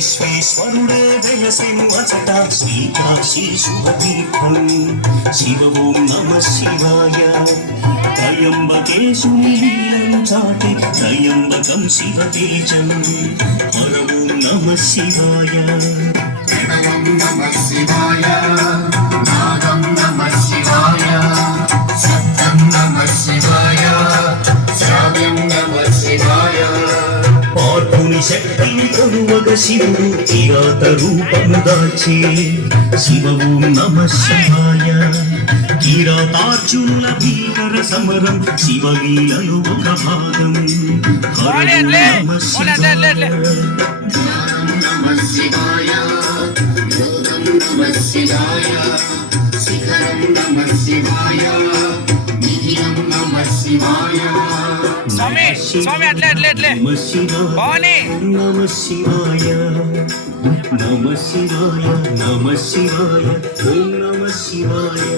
విశ్వేశ్వరుడే వెలసెను అచట శ్రీకాశీశుభపీఠం శివ ఓం నమ శివాయ త్రయంబకేశుని లీలను చాటే త్రయంబకం శివతేజం హర ఓం నమ శివాయ ప్రణవం నమ శివాయ నాదం నమ శివాయ సత్యం నమ శివాయ శ్రావ్యం నమ శివాయ పార్థుని శక్తిని కొలువగ శివుడు కిరాత రూపము దాల్చే శివ ఓం నమ శివాయ కిరాతార్జునుల భీకర సమరం శివలీలలో ఒక భాగం హర ఓం నమ శివాయ జ్ఞానం నమ శివాయ యోగం నమ శివాయ శిఖరం నమ శివాయ నిధియం నమ శివాయ స్వామి స్వామి అట్లే నమ శివాయ భవాని నమ శివాయ నమ శివాయ నమ శివాయ ఓం నమ శివాయ